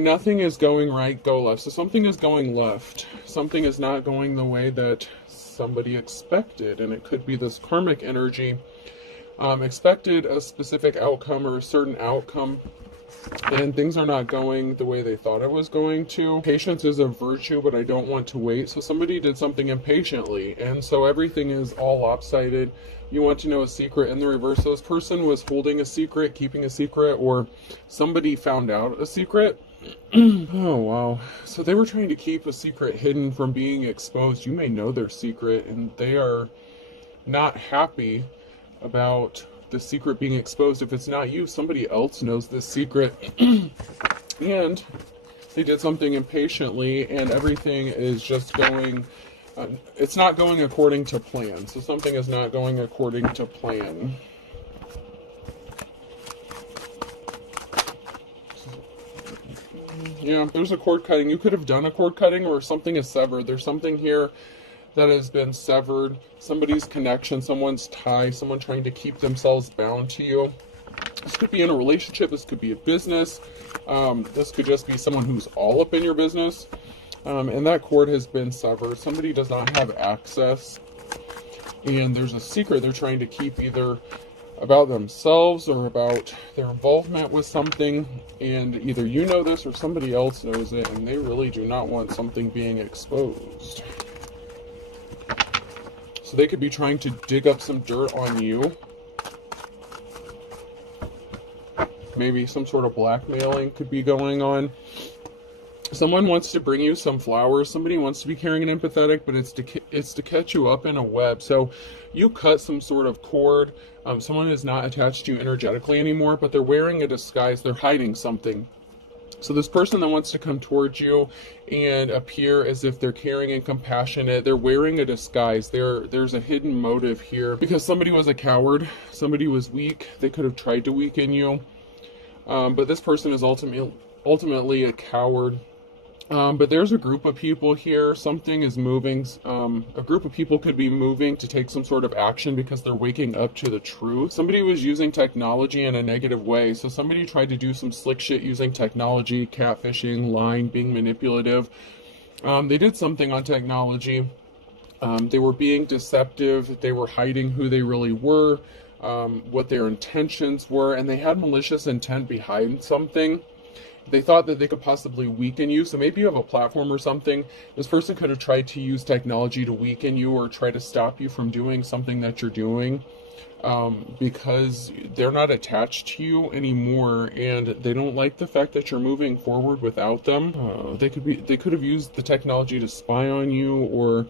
When nothing is going right, go left. So something is going left. Something is not going the way that somebody expected. And it could be this karmic energy. Expected a specific outcome or a certain outcome, and things are not going the way they thought it was going to. Patience is a virtue, but I don't want to wait. So somebody did something impatiently, and so everything is all lopsided. You want to know a secret in the reverse. So this person was holding a secret, keeping a secret, or somebody found out a secret. Oh, wow. So they were trying to keep a secret hidden from being exposed. You may know their secret, and they are not happy about the secret being exposed. If it's not you, somebody else knows this secret. And they did something impatiently, and everything is just going, it's not going according to plan. So something is not going according to plan. Yeah, there's a cord cutting. You could have done a cord cutting, or something is severed. There's something here that has been severed. Somebody's connection, someone's tie, someone trying to keep themselves bound to you. This could be in a relationship. This could be a business. This could just be someone who's all up in your business. And that cord has been severed. Somebody does not have access. And there's a secret they're trying to keep, either about themselves or about their involvement with something. And either you know this or somebody else knows it. And they really do not want something being exposed. So they could be trying to dig up some dirt on you. Maybe some sort of blackmailing could be going on. Someone wants to bring you some flowers. Somebody wants to be caring and empathetic, but it's to catch you up in a web. So you cut some sort of cord. Someone is not attached to you energetically anymore, but they're wearing a disguise. They're hiding something. So this person that wants to come towards you and appear as if they're caring and compassionate, they're wearing a disguise. There's a hidden motive here, because somebody was a coward. Somebody was weak. They could have tried to weaken you. But this person is ultimately a coward. But there's a group of people here. Something is moving. A group of people could be moving to take some sort of action because they're waking up to the truth. Somebody was using technology in a negative way. So somebody tried to do some slick shit using technology, catfishing, lying, being manipulative. They did something on technology. They were being deceptive. They were hiding who they really were, what their intentions were, and they had malicious intent behind something. They thought that they could possibly weaken you. So maybe you have a platform or something. This person could have tried to use technology to weaken you or try to stop you from doing something that you're doing, because they're not attached to you anymore, and they don't like the fact that you're moving forward without them. They could have used the technology to spy on you, or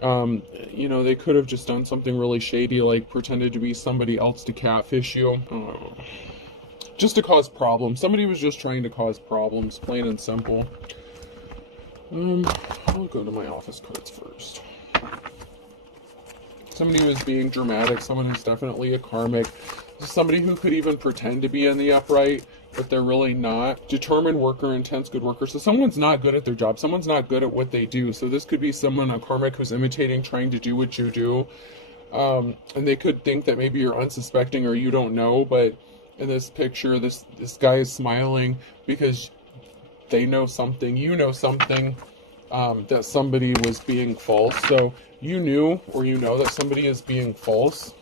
they could have just done something really shady, like pretended to be somebody else to catfish you. Just to cause problems. Somebody was just trying to cause problems, plain and simple. I'll go to my office cards first. Somebody was being dramatic. Someone who's definitely a karmic. Somebody who could even pretend to be in the upright, but they're really not. Determined worker, intense good worker. So someone's not good at their job. Someone's not good at what they do. So this could be someone, a karmic, who's imitating, trying to do what you do. And they could think that maybe you're unsuspecting or you don't know, but in this picture, this guy is smiling because they know something, you know something, that somebody was being false. So you knew, or you know, that somebody is being false.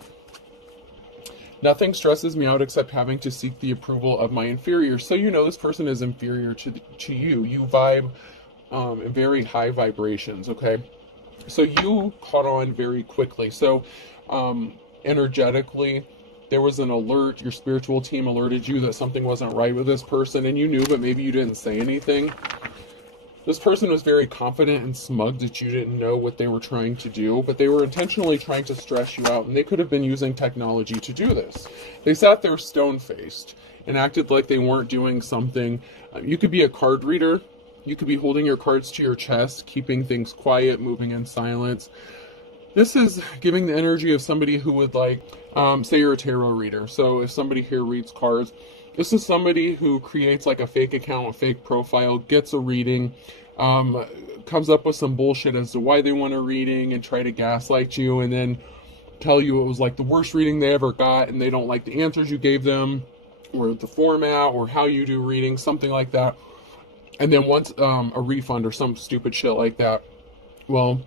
Nothing stresses me out except having to seek the approval of my inferior. So you know this person is inferior to you. You vibe in very high vibrations, okay? So you caught on very quickly. So energetically, there was an alert. Your spiritual team alerted you that something wasn't right with this person, and you knew, but maybe you didn't say anything. This person was very confident and smug that you didn't know what they were trying to do, but they were intentionally trying to stress you out, and they could have been using technology to do this. They sat there stone-faced and acted like they weren't doing something. You could be a card reader. You could be holding your cards to your chest, keeping things quiet, moving in silence. This is giving the energy of somebody who would say you're a tarot reader. So if somebody here reads cards, this is somebody who creates like a fake account, a fake profile, gets a reading, comes up with some bullshit as to why they want a reading and try to gaslight you, and then tell you it was like the worst reading they ever got, and they don't like the answers you gave them, or the format, or how you do readings, something like that. and then once a refund or some stupid shit like that. Well,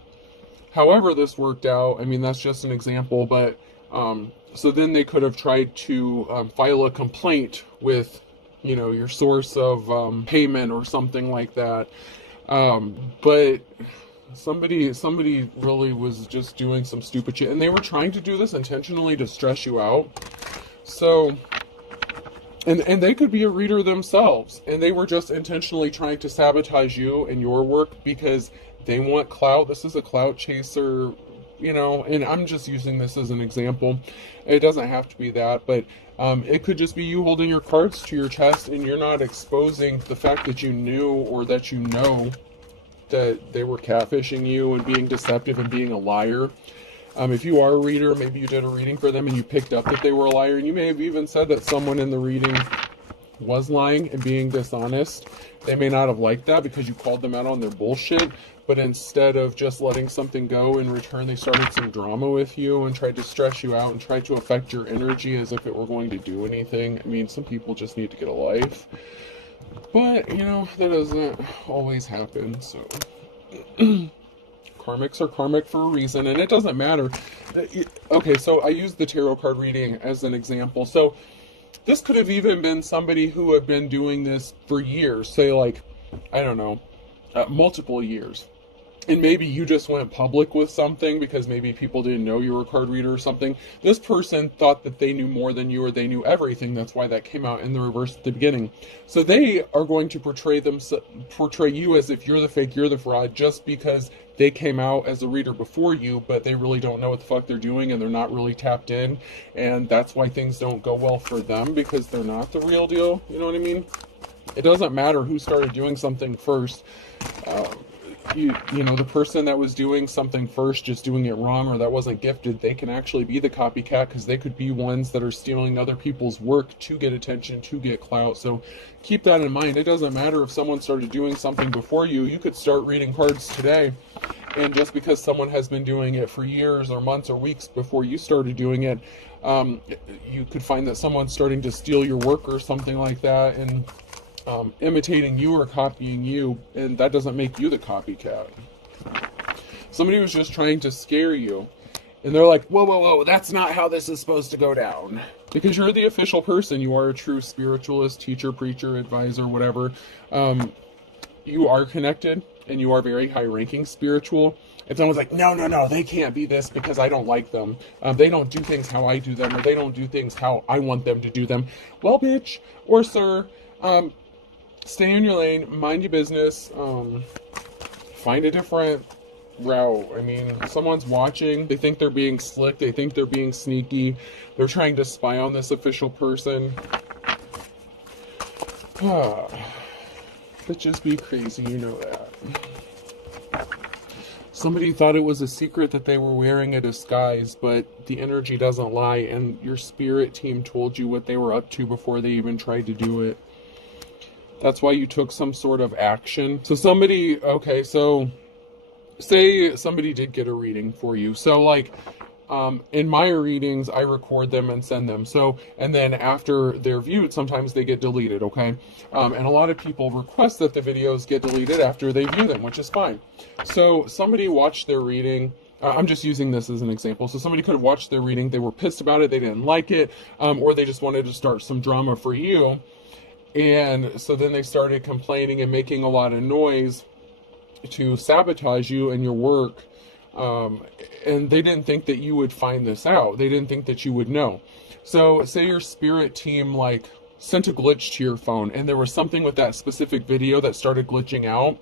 however this worked out, I mean, that's just an example, but so then they could have tried to file a complaint with, you know, your source of payment or something like that. But somebody really was just doing some stupid shit, and they were trying to do this intentionally to stress you out. So, and they could be a reader themselves, and they were just intentionally trying to sabotage you and your work because they want clout. This is a clout chaser, you know, and I'm just using this as an example. It doesn't have to be that, but it could just be you holding your cards to your chest and you're not exposing the fact that you knew or that you know that they were catfishing you and being deceptive and being a liar. If you are a reader, maybe you did a reading for them and you picked up that they were a liar, and you may have even said that someone in the reading was lying and being dishonest. They may not have liked that because you called them out on their bullshit, but instead of just letting something go in return, they started some drama with you and tried to stress you out and tried to affect your energy as if it were going to do anything. I mean, some people just need to get a life, but, you know, that doesn't always happen, so... Karmics are karmic for a reason, and it doesn't matter. Okay, so I used the tarot card reading as an example. So this could have even been somebody who had been doing this for years, say like, I don't know, multiple years. And maybe you just went public with something because maybe people didn't know you were a card reader or something. This person thought that they knew more than you, or they knew everything. That's why that came out in the reverse at the beginning. So they are going to portray you as if you're the fake, you're the fraud, just because they came out as a reader before you, but they really don't know what the fuck they're doing and they're not really tapped in. And that's why things don't go well for them, because they're not the real deal. You know what I mean? It doesn't matter who started doing something first. You know, the person that was doing something first, just doing it wrong, or that wasn't gifted, they can actually be the copycat, because they could be ones that are stealing other people's work to get attention, to get clout. So keep that in mind. It doesn't matter if someone started doing something before you. You could start reading cards today, and just because someone has been doing it for years or months or weeks before you started doing it, you could find that someone's starting to steal your work or something like that, and imitating you or copying you, and that doesn't make you the copycat. Somebody was just trying to scare you, and they're like, whoa, whoa, whoa, that's not how this is supposed to go down. Because you're the official person. You are a true spiritualist, teacher, preacher, advisor, whatever. You are connected, and you are very high-ranking spiritual. And someone's like, no, no, no, they can't be this because I don't like them. They don't do things how I do them, or they don't do things how I want them to do them. Well, bitch, or sir, stay in your lane, mind your business, find a different route. I mean, someone's watching, they think they're being slick, they think they're being sneaky, they're trying to spy on this official person. Bitches be crazy, you know that. Somebody thought it was a secret that they were wearing a disguise, but the energy doesn't lie, and your spirit team told you what they were up to before they even tried to do it. That's why you took some sort of action. So somebody, okay, so say somebody did get a reading for you. So like, in my readings, I record them and send them. So, and then after they're viewed, sometimes they get deleted, okay? And a lot of people request that the videos get deleted after they view them, which is fine. So somebody watched their reading. I'm just using this as an example. So somebody could have watched their reading. They were pissed about it. They didn't like it. Or they just wanted to start some drama for you. And so then they started complaining and making a lot of noise to sabotage you and your work. And they didn't think that you would find this out. They didn't think that you would know. So say your spirit team like sent a glitch to your phone, and there was something with that specific video that started glitching out,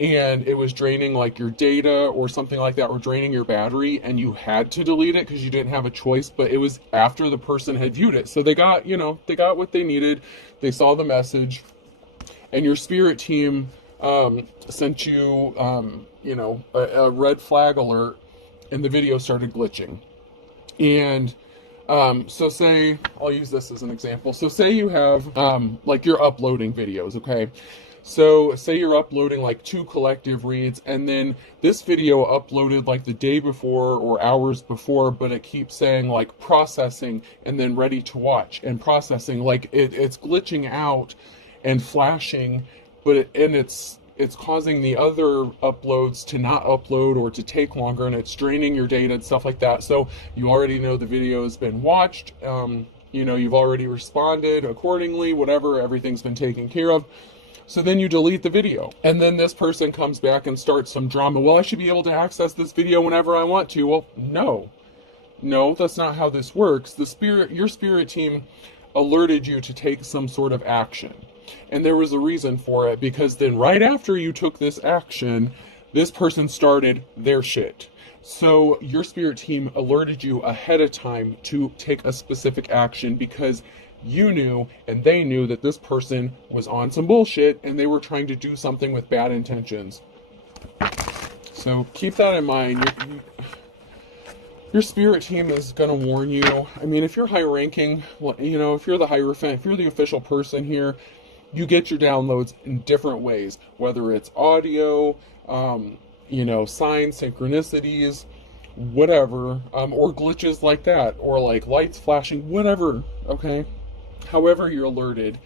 and it was draining like your data or something like that, or draining your battery, and you had to delete it because you didn't have a choice. But it was after the person had viewed it. So they got, you know, they got what they needed. They saw the message, and your spirit team sent you, you know, a red flag alert, and the video started glitching. And so say, I'll use this as an example. So say you have, like you're uploading videos, okay? So say you're uploading like 2 collective reads, and then this video uploaded like the day before or hours before, but it keeps saying like processing and then ready to watch and processing. Like it's glitching out and flashing but it's causing the other uploads to not upload or to take longer, and it's draining your data and stuff like that. So you already know the video has been watched. You know, you've already responded accordingly, whatever, everything's been taken care of. So then you delete the video. And then this person comes back and starts some drama. Well, I should be able to access this video whenever I want to. Well, no. No, that's not how this works. Your spirit team alerted you to take some sort of action. And there was a reason for it, because then right after you took this action, this person started their shit. So your spirit team alerted you ahead of time to take a specific action, because you knew and they knew that this person was on some bullshit and they were trying to do something with bad intentions. So keep that in mind. Your spirit team is going to warn you. I mean, if you're high ranking, you know, if you're the Hierophant, if you're the official person here, you get your downloads in different ways, whether it's audio, you know, signs, synchronicities, whatever, or glitches like that, or like lights flashing, whatever, okay? However you're alerted,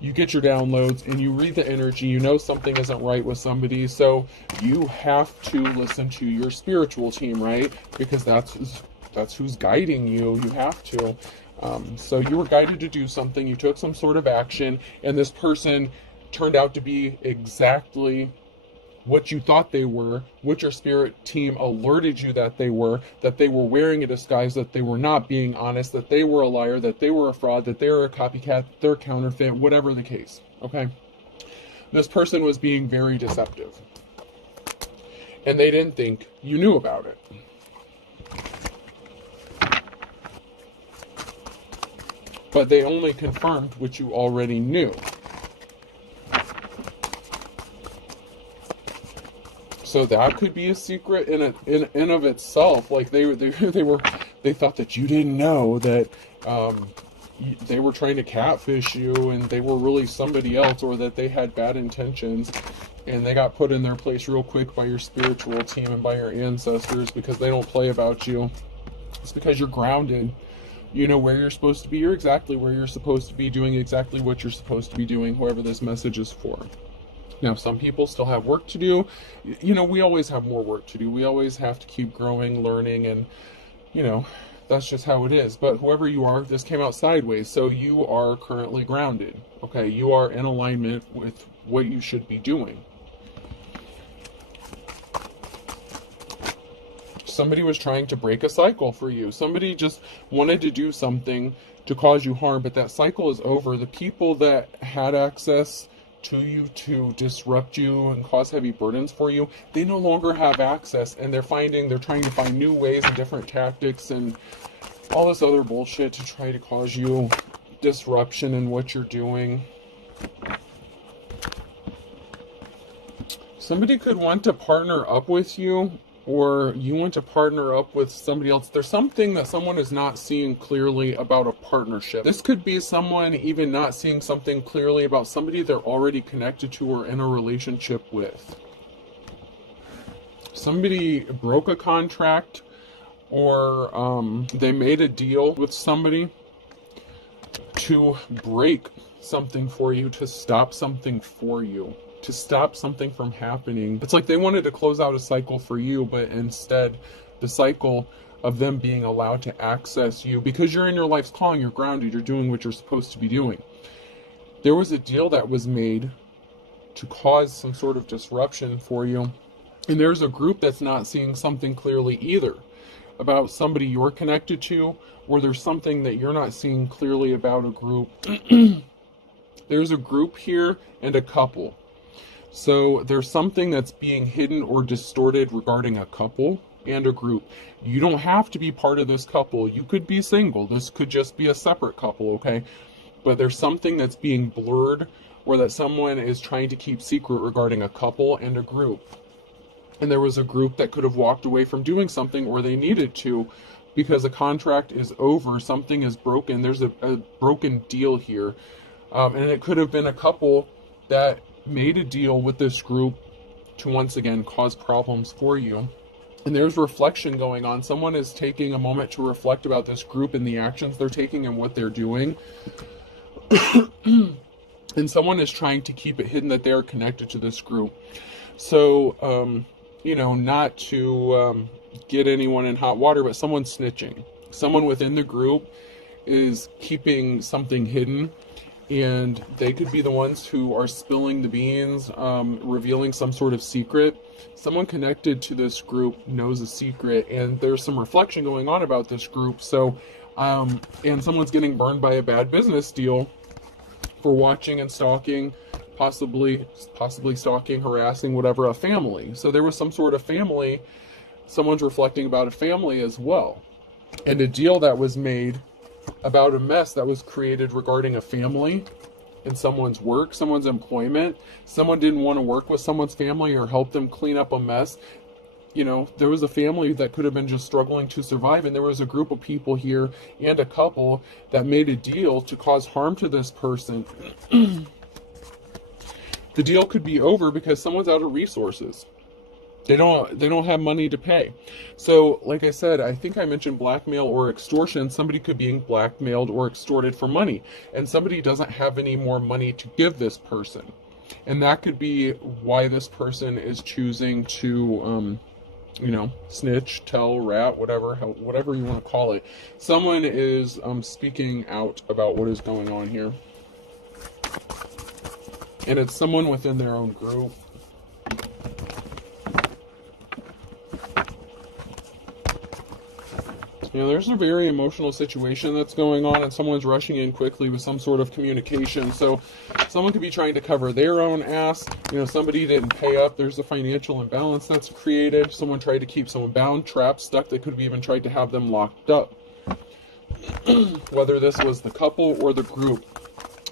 you get your downloads and you read the energy, you know something isn't right with somebody, so you have to listen to your spiritual team, right? Because that's who's guiding you. You have to. So you were guided to do something, you took some sort of action, and this person turned out to be exactly what you thought they were, what your spirit team alerted you that they were wearing a disguise, that they were not being honest, that they were a liar, that they were a fraud, that they were a copycat, they're counterfeit, whatever the case, okay? This person was being very deceptive. And they didn't think you knew about it. But they only confirmed what you already knew. So that could be a secret in of itself. Like they thought that you didn't know that they were trying to catfish you and they were really somebody else, or that they had bad intentions, and they got put in their place real quick by your spiritual team and by your ancestors, because they don't play about you. It's because you're grounded. You know where you're supposed to be. You're exactly where you're supposed to be, doing exactly what you're supposed to be doing, whoever this message is for. Now, some people still have work to do. You know, we always have more work to do. We always have to keep growing, learning, and, you know, that's just how it is. But whoever you are, this came out sideways, so you are currently grounded, okay? You are in alignment with what you should be doing. Somebody was trying to break a cycle for you. Somebody just wanted to do something to cause you harm, but that cycle is over. The people that had access to you to disrupt you and cause heavy burdens for you, they no longer have access, and they're trying to find new ways and different tactics and all this other bullshit to try to cause you disruption in what you're doing. Somebody could want to partner up with you, or you want to partner up with somebody else. There's something that someone is not seeing clearly about a partnership. This could be someone even not seeing something clearly about somebody they're already connected to or in a relationship with. Somebody broke a contract, or they made a deal with somebody to break something for you, to stop something for you, to stop something from happening. It's like they wanted to close out a cycle for you, but instead the cycle of them being allowed to access you, because you're in your life's calling, you're grounded, you're doing what you're supposed to be doing. There was a deal that was made to cause some sort of disruption for you, and there's a group that's not seeing something clearly either about somebody you're connected to, or there's something that you're not seeing clearly about a group. There's a group here and a couple. So there's something that's being hidden or distorted regarding a couple and a group. You don't have to be part of this couple. You could be single. This could just be a separate couple, okay? But there's something that's being blurred, or that someone is trying to keep secret regarding a couple and a group. And there was a group that could have walked away from doing something, or they needed to, because a contract is over, something is broken. There's a broken deal here. And it could have been a couple that made a deal with this group to once again cause problems for you. And there's reflection going on. Someone is taking a moment to reflect about this group and the actions they're taking and what they're doing. and someone is trying to keep it hidden that they are connected to this group. So, you know, not to get anyone in hot water, but someone's snitching. Someone within the group is keeping something hidden, and they could be the ones who are spilling the beans, revealing some sort of secret. Someone connected to this group knows a secret, and there's some reflection going on about this group. So, and someone's getting burned by a bad business deal for watching and stalking, possibly stalking, harassing, whatever, a family. So there was some sort of family. Someone's reflecting about a family as well, and a deal that was made about a mess that was created regarding a family and someone's work, someone's employment. Someone didn't want to work with someone's family or help them clean up a mess. You know, there was a family that could have been just struggling to survive, and there was a group of people here and a couple that made a deal to cause harm to this person. The deal could be over because someone's out of resources. They don't have money to pay. So, like I said, I think I mentioned blackmail or extortion. Somebody could be being blackmailed or extorted for money, and somebody doesn't have any more money to give this person. And that could be why this person is choosing to, you know, snitch, tell, rat, whatever you want to call it. Someone is speaking out about what is going on here. And it's someone within their own group. You know, there's a very emotional situation that's going on, and someone's rushing in quickly with some sort of communication. So someone could be trying to cover their own ass. You know, somebody didn't pay up. There's a financial imbalance that's created. Someone tried to keep someone bound, trapped, stuck. They could have even tried to have them locked up. Whether this was the couple or the group.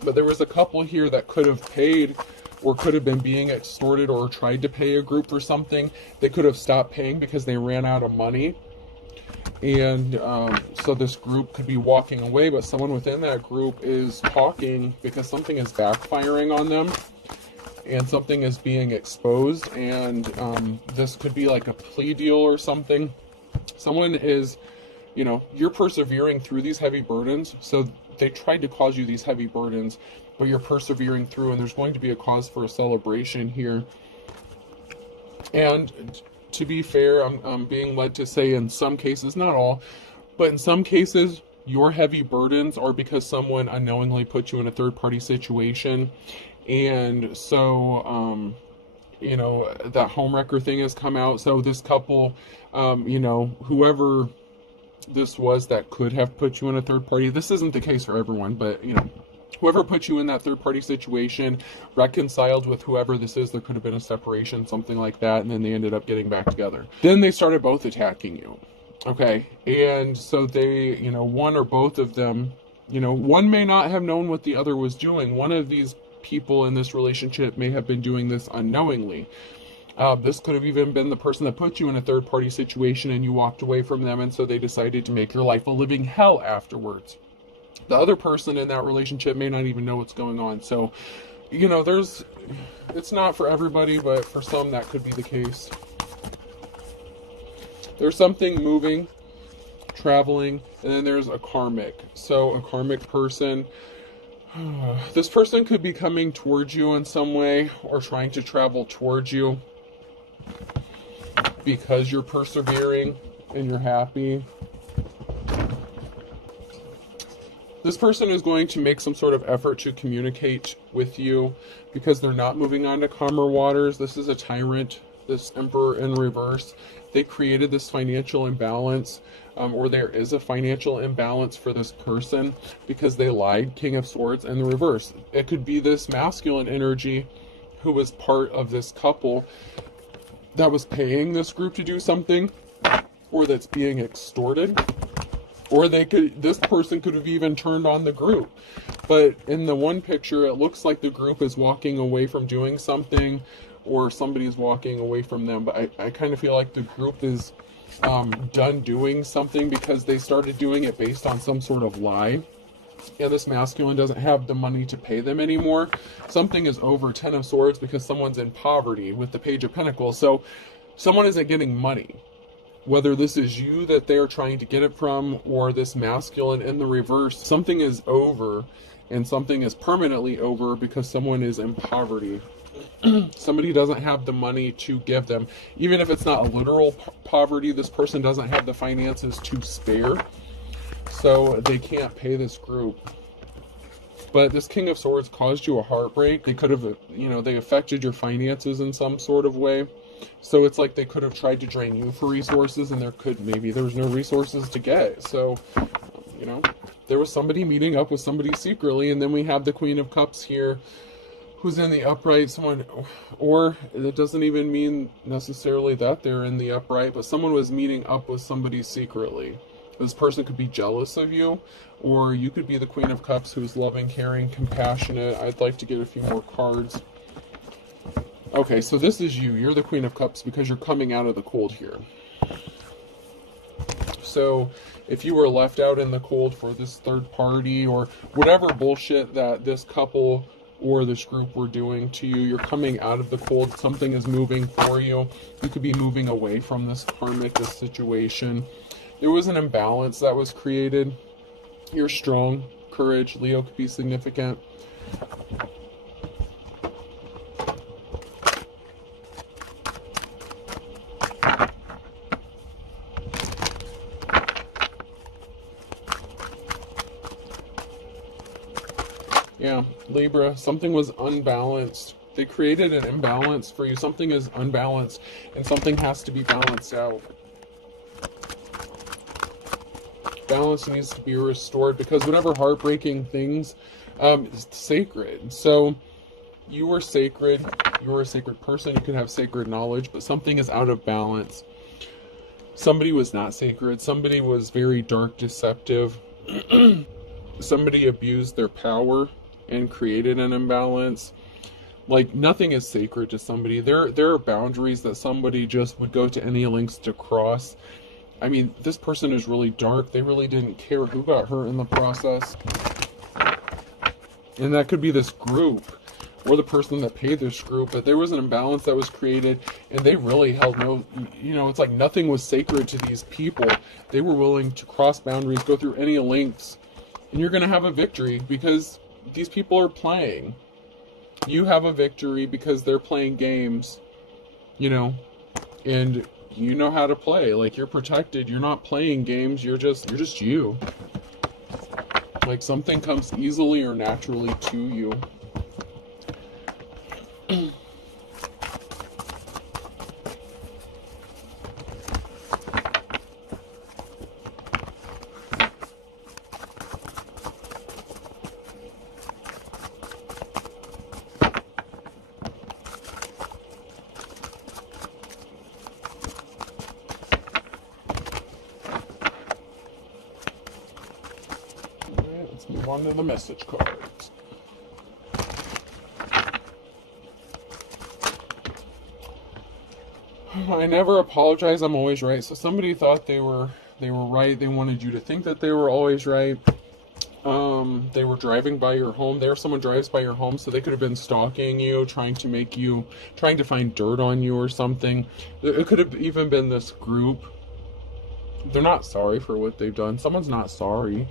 But there was a couple here that could have paid or could have been being extorted or tried to pay a group for something. They could have stopped paying because they ran out of money. And so this group could be walking away, but someone within that group is talking because something is backfiring on them and something is being exposed. And this could be like a plea deal or something. Someone is, you know, you're persevering through these heavy burdens. So they tried to cause you these heavy burdens, but you're persevering through, and there's going to be a cause for a celebration here. And to be fair, I'm being led to say in some cases, not all, but in some cases, your heavy burdens are because someone unknowingly put you in a third-party situation. And so, you know, that homewrecker thing has come out. So this couple, you know, whoever this was that could have put you in a third party, this isn't the case for everyone, but, you know, whoever put you in that third-party situation reconciled with whoever this is. There could have been a separation, something like that, and then they ended up getting back together. Then they started both attacking you, okay? And so they, you know, one or both of them, you know, one may not have known what the other was doing. One of these people in this relationship may have been doing this unknowingly. This could have even been the person that put you in a third-party situation and you walked away from them, and so they decided to make your life a living hell afterwards. The other person in that relationship may not even know what's going on. So, you know, it's not for everybody, but for some that could be the case. There's something moving, traveling, and then there's a karmic. So a karmic person, this person could be coming towards you in some way or trying to travel towards you because you're persevering and you're happy. This person is going to make some sort of effort to communicate with you because they're not moving on to calmer waters. This is a tyrant, this emperor in reverse. They created this financial imbalance, or there is a financial imbalance for this person because they lied, King of Swords, and the reverse. It could be this masculine energy who was part of this couple that was paying this group to do something, or that's being extorted. Or this person could have even turned on the group. But in the one picture, it looks like the group is walking away from doing something, or somebody's walking away from them. But I kind of feel like the group is done doing something because they started doing it based on some sort of lie. And this masculine doesn't have the money to pay them anymore. Something is over, 10 of Swords, because someone's in poverty with the Page of Pentacles. So someone isn't getting money. Whether this is you that they are trying to get it from, or this masculine in the reverse, something is over and something is permanently over because someone is in poverty. Somebody doesn't have the money to give them. Even if it's not a literal poverty, this person doesn't have the finances to spare, so they can't pay this group. But this King of Swords caused you a heartbreak. They could have, they affected your finances in some sort of way. So it's like they could have tried to drain you for resources, and maybe there was no resources to get. So, there was somebody meeting up with somebody secretly, and then we have the Queen of Cups here, who's in the upright. Or it doesn't even mean necessarily that they're in the upright, but someone was meeting up with somebody secretly. This person could be jealous of you, or you could be the Queen of Cups who's loving, caring, compassionate. I'd like to get a few more cards. Okay, so this is you. You're the Queen of Cups because you're coming out of the cold here. So if you were left out in the cold for this third party or whatever bullshit that this couple or this group were doing to you, you're coming out of the cold. Something is moving for you. You could be moving away from this karmic, this situation. There was an imbalance that was created. You're strong. Courage. Leo could be significant. Yeah, Libra, something was unbalanced. They created an imbalance for you. Something is unbalanced, and something has to be balanced out. Balance needs to be restored because whatever heartbreaking things is sacred. So you were sacred. You were a sacred person. You can have sacred knowledge, but something is out of balance. Somebody was not sacred. Somebody was very dark, deceptive. Somebody abused their power and created an imbalance. Like, nothing is sacred to somebody. There are boundaries that somebody just would go to any lengths to cross. I mean, this person is really dark. They really didn't care who got hurt in the process. And that could be this group or the person that paid this group. But there was an imbalance that was created, and they really held no, it's like nothing was sacred to these people. They were willing to cross boundaries, go through any lengths. And you're going to have a victory because these people are playing. You have a victory because they're playing games, and you know how to play. Like, you're protected. You're not playing games. You're just you. Like, something comes easily or naturally to you. Let's move on to the message cards. I never apologize. I'm always right. So somebody thought they were right. They wanted you to think that they were always right. They were driving by your home. Someone drives by your home, so they could have been stalking you, trying to find dirt on you or something. It could have even been this group. They're not sorry for what they've done. Someone's not sorry.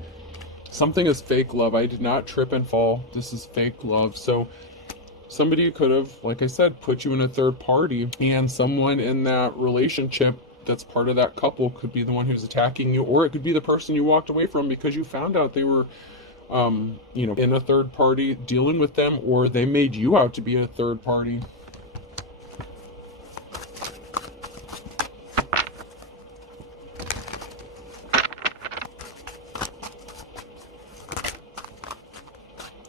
Something is fake love. I did not trip and fall. This is fake love. So somebody could have, like I said, put you in a third party, and someone in that relationship that's part of that couple could be the one who's attacking you, or it could be the person you walked away from because you found out they were, in a third party dealing with them, or they made you out to be a third party.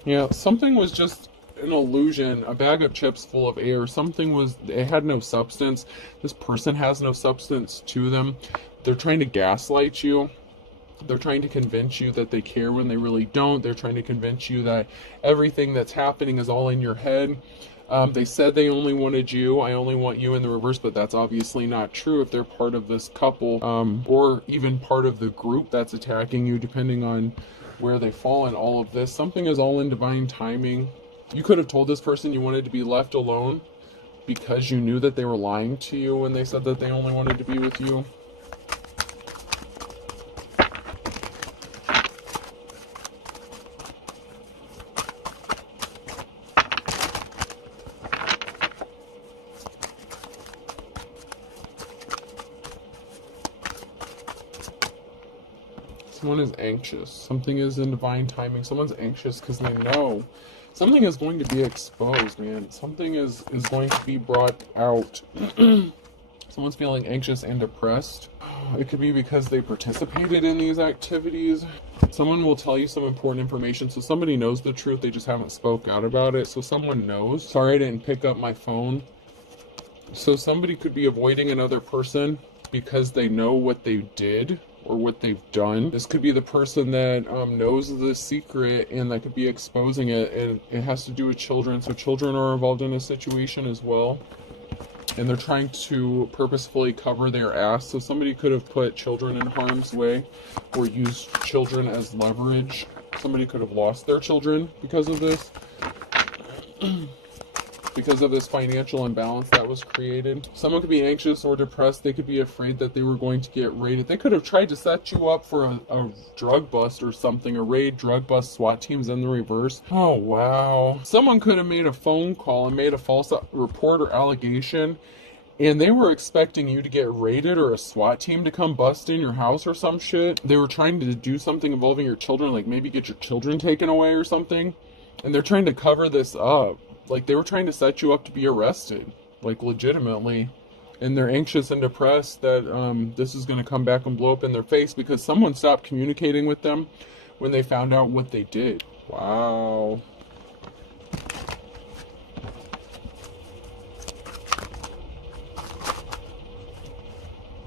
Yeah, something was just an illusion, a bag of chips full of air. It had no substance. This person has no substance to them. They're trying to gaslight you. They're trying to convince you that they care when they really don't. They're trying to convince you that everything that's happening is all in your head. They said they only wanted you. I only want you in the reverse, but that's obviously not true if they're part of this couple, or even part of the group that's attacking you, depending on where they fall in all of this. Something is all in divine timing. You could have told this person you wanted to be left alone because you knew that they were lying to you when they said that they only wanted to be with you. Someone is anxious. Something is in divine timing. Someone's anxious because they know something is going to be exposed, man. Something is going to be brought out. Someone's feeling anxious and depressed. It could be because they participated in these activities. Someone will tell you some important information. So somebody knows the truth. They just haven't spoke out about it. So someone knows. Sorry, I didn't pick up my phone. So somebody could be avoiding another person because they know what they did or what they've done. This could be the person that knows the secret and that could be exposing it. And it has to do with children. So children are involved in a situation as well. And they're trying to purposefully cover their ass. So somebody could have put children in harm's way or used children as leverage. Somebody could have lost their children because of this. Because of this financial imbalance that was created. Someone could be anxious or depressed. They could be afraid that they were going to get raided. They could have tried to set you up for a drug bust or something. A raid, drug bust, SWAT teams in the reverse. Oh, wow. Someone could have made a phone call and made a false report or allegation. And they were expecting you to get raided or a SWAT team to come bust in your house or some shit. They were trying to do something involving your children, like maybe get your children taken away or something. And they're trying to cover this up. Like, they were trying to set you up to be arrested, like, legitimately. And they're anxious and depressed that this is going to come back and blow up in their face because someone stopped communicating with them when they found out what they did. Wow.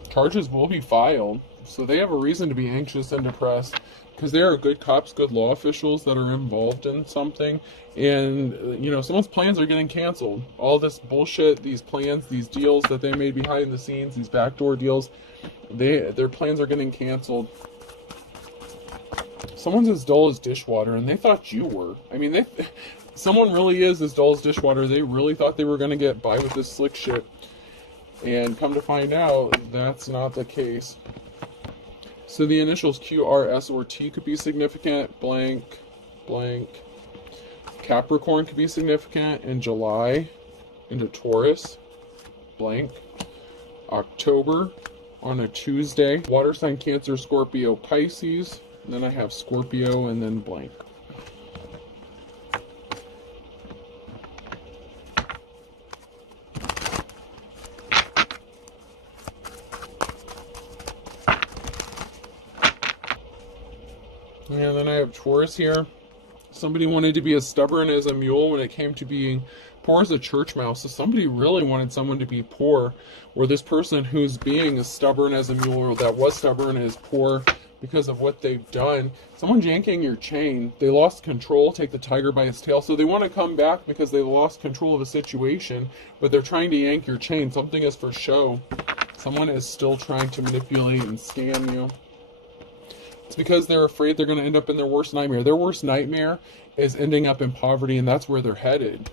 Charges will be filed, so they have a reason to be anxious and depressed. Because they are good cops, good law officials that are involved in something. And, you know, someone's plans are getting canceled. All this bullshit, these plans, these deals that they made behind the scenes, these backdoor deals, their plans are getting canceled. Someone's as dull as dishwater, and they thought you were. I mean, someone really is as dull as dishwater. They really thought they were going to get by with this slick shit. And come to find out, that's not the case. So the initials Q, R, S, or T could be significant. Blank, blank. Capricorn could be significant in July into Taurus. Blank. October on a Tuesday. Water sign Cancer, Scorpio, Pisces. And then I have Scorpio and then blank. And then I have Taurus here. Somebody wanted to be as stubborn as a mule when it came to being poor as a church mouse. So somebody really wanted someone to be poor. Or this person who's being as stubborn as a mule or that was stubborn is poor because of what they've done. Someone's yanking your chain. They lost control. Take the tiger by its tail. So they want to come back because they lost control of a situation. But they're trying to yank your chain. Something is for show. Someone is still trying to manipulate and scam you. It's because they're afraid they're going to end up in their worst nightmare. Their worst nightmare is ending up in poverty, and that's where they're headed.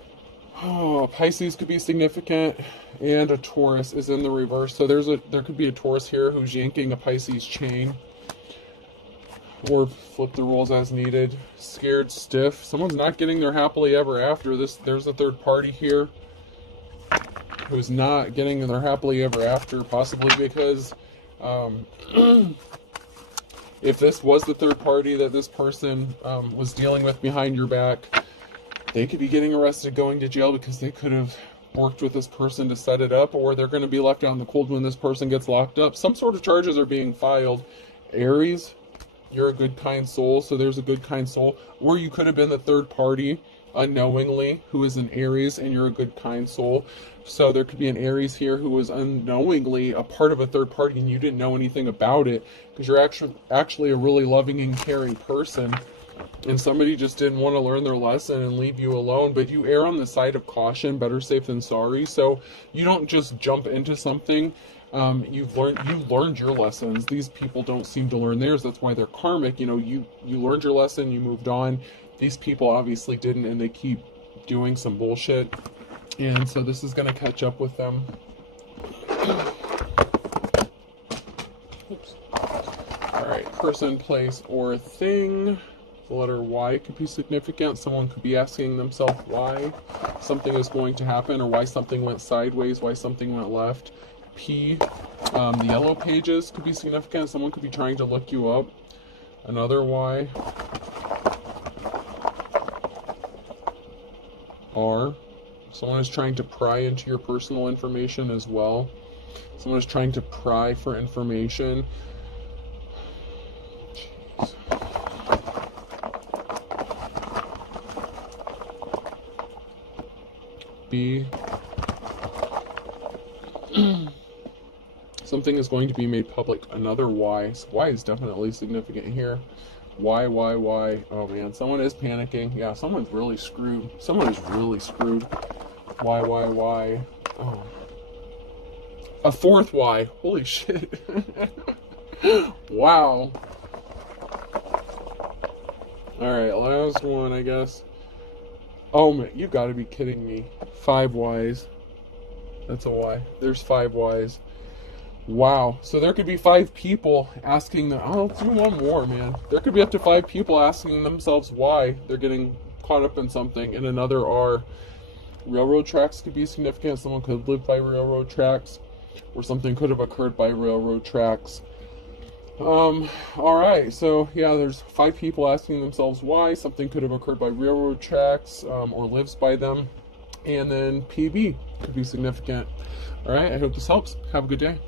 Oh, Pisces could be significant, and a Taurus is in the reverse. So there could be a Taurus here who's yanking a Pisces chain. Or flip the rules as needed. Scared stiff. Someone's not getting their happily ever after. There's a third party here who's not getting their happily ever after, possibly because if this was the third party that this person was dealing with behind your back, they could be getting arrested, going to jail because they could have worked with this person to set it up, or they're going to be left out in the cold when this person gets locked up. Some sort of charges are being filed. Aries, you're a good, kind soul, so there's a good, kind soul. Or you could have been the third party unknowingly who is an Aries and you're a good, kind soul. So there could be an Aries here who was unknowingly a part of a third party and you didn't know anything about it because you're actually a really loving and caring person. And somebody just didn't want to learn their lesson and leave you alone. But you err on the side of caution, better safe than sorry. So you don't just jump into something. You've learned your lessons. These people don't seem to learn theirs. That's why they're karmic. You know, you learned your lesson, you moved on. These people obviously didn't, and they keep doing some bullshit. And so this is going to catch up with them. Oops. Alright, person, place, or thing. The letter Y could be significant. Someone could be asking themselves why something is going to happen, or why something went sideways, why something went left. P, the yellow pages could be significant. Someone could be trying to look you up. another Y. R. Someone is trying to pry into your personal information as well. Someone is trying to pry for information. Jeez. B. Something is going to be made public. Another Y. So Y is definitely significant here. Y. Oh man, someone is panicking. Yeah, someone's really screwed. Someone is really screwed. Y. Oh. A fourth Y. Holy shit. Wow. Alright, last one, I guess. Oh man, you gotta be kidding me. 5 Ys. That's a Y. There's 5 Ys. Wow. So there could be 5 people asking them. I'll do one more, man. There could be up to 5 people asking themselves why they're getting caught up in something. And another R. Railroad tracks could be significant. Someone could live by railroad tracks, or something could have occurred by railroad tracks. Alright, so yeah, there's 5 people asking themselves why something could have occurred by railroad tracks, or lives by them. And then PB could be significant. Alright, I hope this helps. Have a good day.